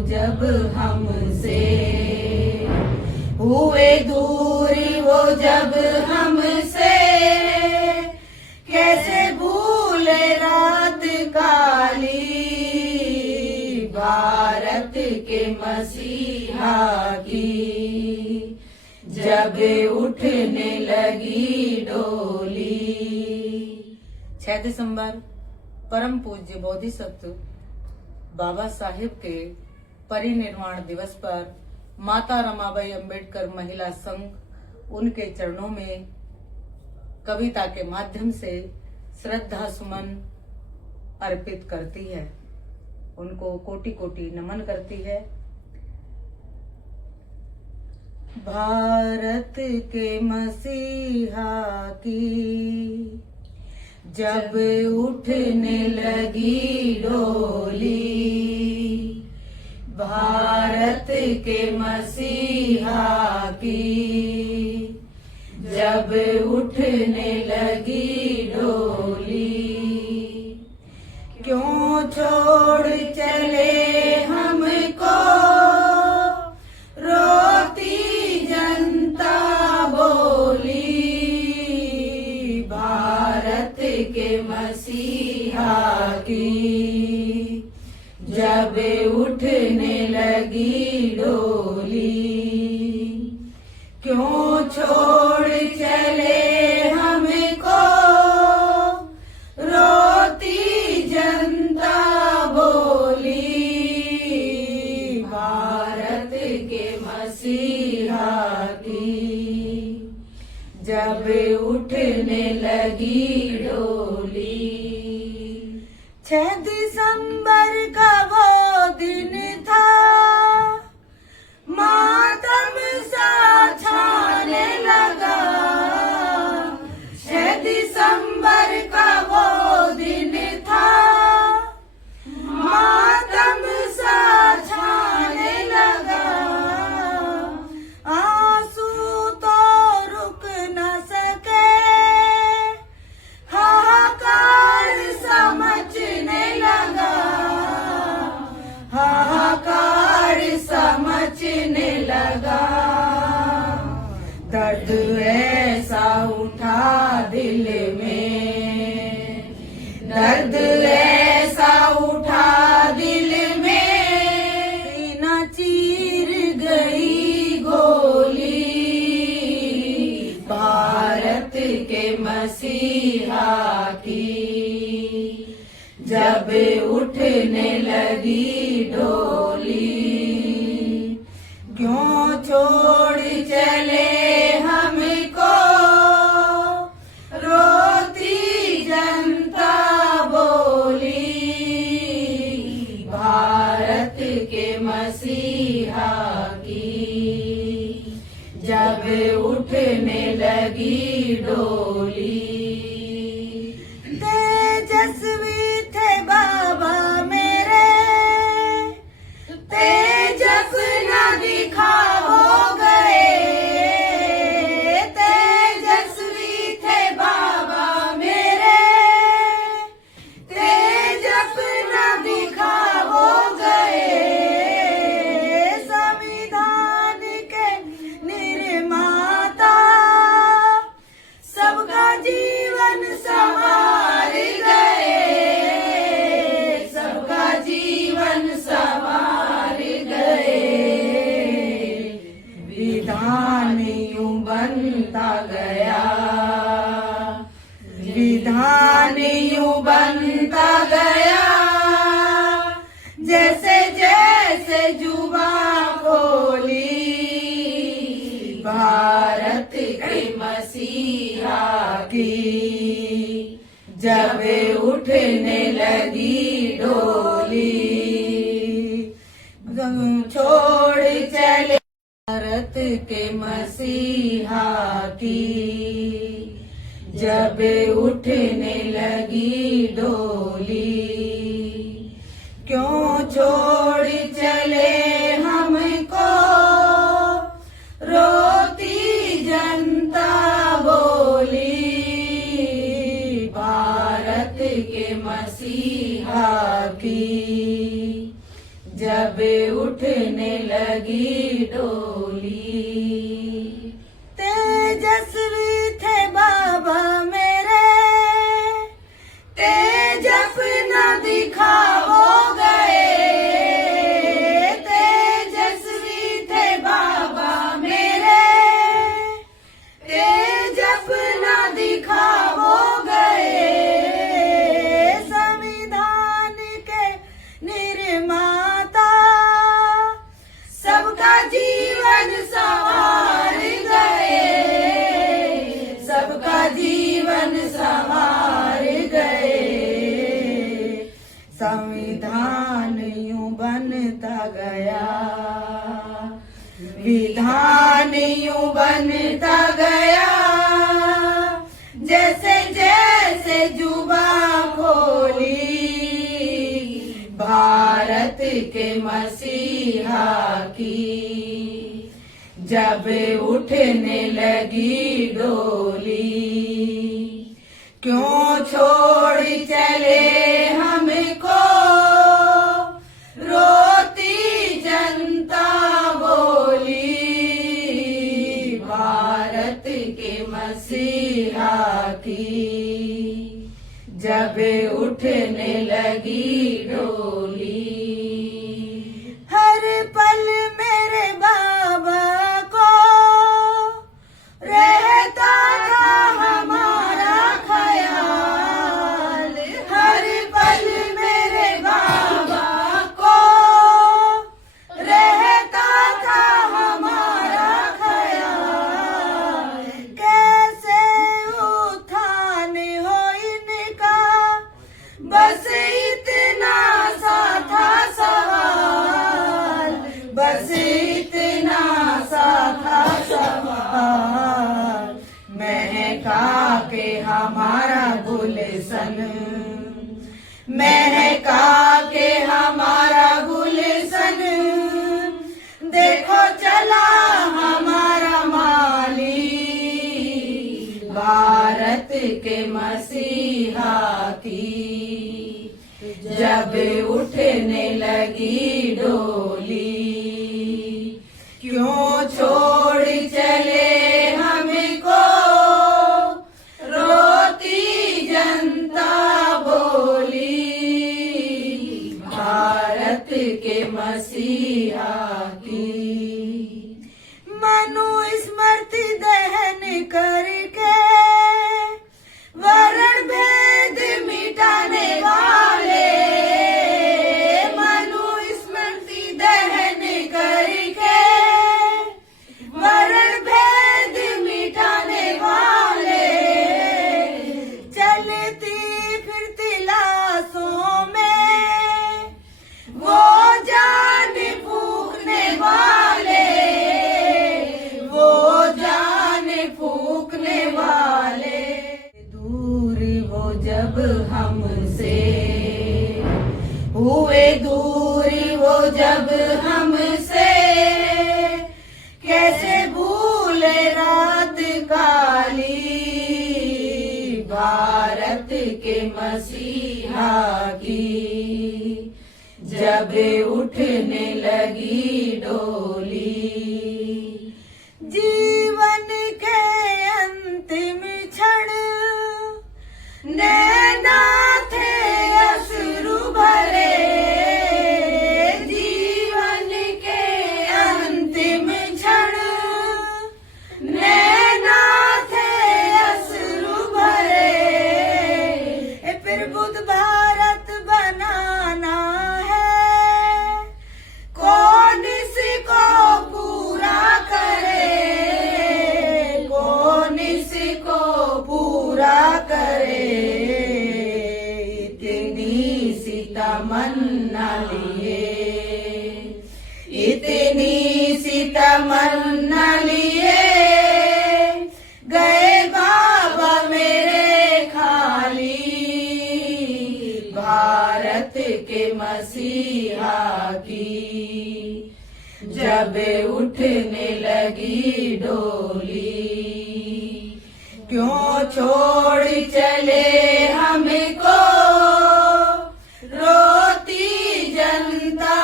जब हमसे, हुए दूर वो जब हमसे, कैसे भूले रात काली भारत के मसीहा की, जब उठने लगी डोली। 6 दिसंबर परम पूज्य बोधिसत्व बाबा साहिब के परिनिर्वाण दिवस पर माता रमाबाई अंबेडकर महिला संघ उनके चरणों में कविता के माध्यम से श्रद्धा सुमन अर्पित करती है, उनको कोटि कोटि नमन करती है। भारत के मसीहा की जब उठने लगी डोली, भारत के मसीहा की जब उठने लगी डोली, क्यों छोड़ चले हमको रोती जनता बोली, भारत के मसीहा की जब उठने लगी डोली, क्यों छोड़ चले हमको रोती जनता बोली, भारत के मसीहा की जब उठने लगी डोली। 6 दिसंबर का वो दिन था, मातम सा छाने लगा, 6 दिसंबर का वो दिन था, मातम सा छाने लगा, आंसू तो रुक न सके, हाहाकार समझने लगा, हाहाकार समझने लगा, दर्द ऐसा उठा दिल में, दर्द ऐसा उठा दिल में, सीना चीर गई गोली, भारत के मसीहा की जब उठने लगी डोली, क्यों छोड़ चले हमको रोती जनता बोली, भारत के मसीहा की जब उठने लगी डोली। तेजस्वी थे बाबा मेरे, तेजस न दिखा हो गए, तेजस्वी थे बाबा मेरे, तेजस न दिखा हो गए, संविधान के निर्माता सबका जीवन संवार गए, सबका जीवन संवार गए, विधान यूं बनता गया, विधान यूं बनता गया, जैसे जैसे जुबा खोली, भारत के मसीहा की जब उठने लगी डोली, छोड़ चले भारत के मसीहा की जब उठने लगी डोली, क्यों छोड़ चले हमको रोती जनता बोली, भारत के मसीहा की जब उठने लगी डोली। तेजस्वी थे बाबा मेरे, तेज अपना दिखा हो गए। तेजस्वी थे बाबा मेरे, तेज अपना दिखा हो गए। संविधान के निर्माता सबका जीवन संवार गए। सबका जीवन संवार गए। संविधान यूं बनता गया, विधान यूं बनता गया। जैसे जैसे जुबां खोली भारत के मसीहा की, जब उठने लगी डोली। क्यों छोड़ चले हमको रोती जनता बोली। भारत के मसीहा की, जब उठने लगी डोली। हर पल मेरे बाबा को रहता था हमारा ख्याल। हर पल मेरे बाबा को रहता था हमारा ख्याल। कैसे उत्थान हो इनका, बस इतना सा था सवाल। बस इतना सा था सवाल। महका के हमारा गुलशन, महका के हमारा गुलशन। देखो चला हमारा माली, भारत के मसीहा की, जब उठने लगी डोली। क्यों छोड़ चले हमको रोती जनता बोली। भारत के मसीहा की, मनुस्मृति दहन करके वर्ण भेद मिटाने वाले। मनुस्मृति दहन करके वर्ण भेद मिटाने वाले। चलती फिरती लाशों में वो जान फूंकने वाले। वो जान फूंकने वाले। दूर वो जब हमसे हुए, दूर वो जब हमसे। कैसे भूले रात काली, भारत के मसीहा की, जब उठने लगी डोली। जीवन के अंतिम क्षण नैना थे अश्रु भरे। जीवन के अंतिम क्षण नैना थे अश्रु भरे। फिर बुद्ध भारत बनाना है, कौन इसको पूरा करे। कौन इसको पूरा करे। इतनी सी तमन्ना लिए, इतनी सी तमन्ना लिए गए बाबा मेरे खाली। भारत के मसीहा की, जब उठने लगी डोली। क्यों छोड़ चले हमको रोती जनता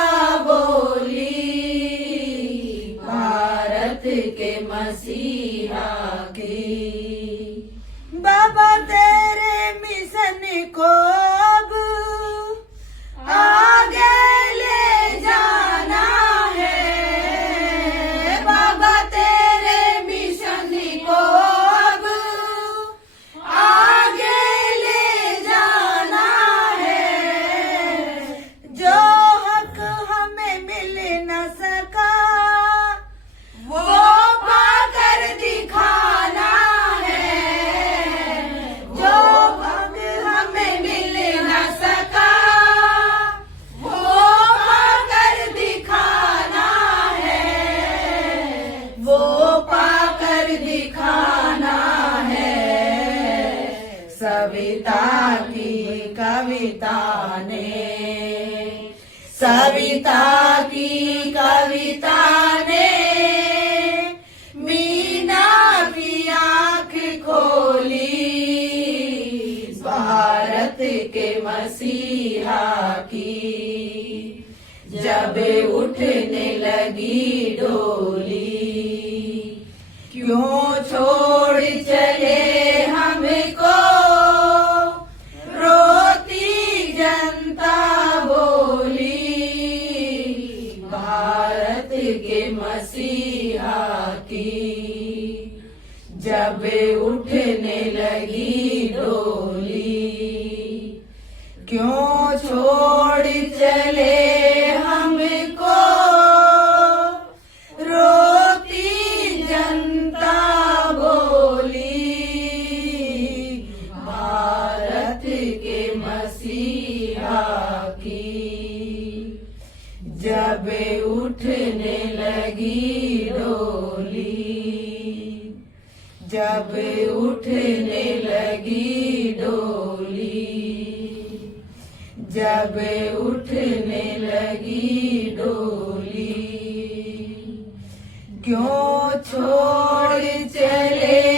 मसीहा की। बाबा तेरे मिशन को अब आगे ले जाना है, बाबा तेरे मिशन को अब आगे ले जाना है। जो हक हमें मिल न सका वो पाकर दिखाना है, जो हक हमें मिल न सका वो पाकर दिखाना है, वो पाकर दिखाना है। सविता की कविता ने, सविता की कविता ने मीना की आँख खोली, भारत के मसीहा की। जब उठने लगी डोली, क्यों छोड़ चले हमको, रोती जनता बोली, भारत के मसीहा की। जब उठने लगी डोली, क्यों छोड़ चले हमको, रोती जनता बोली, भारत के मसीहा की। जब उठने लगी डोली, जब उठने लगी डोली, जब उठने लगी डोली, क्यों छोड़ चले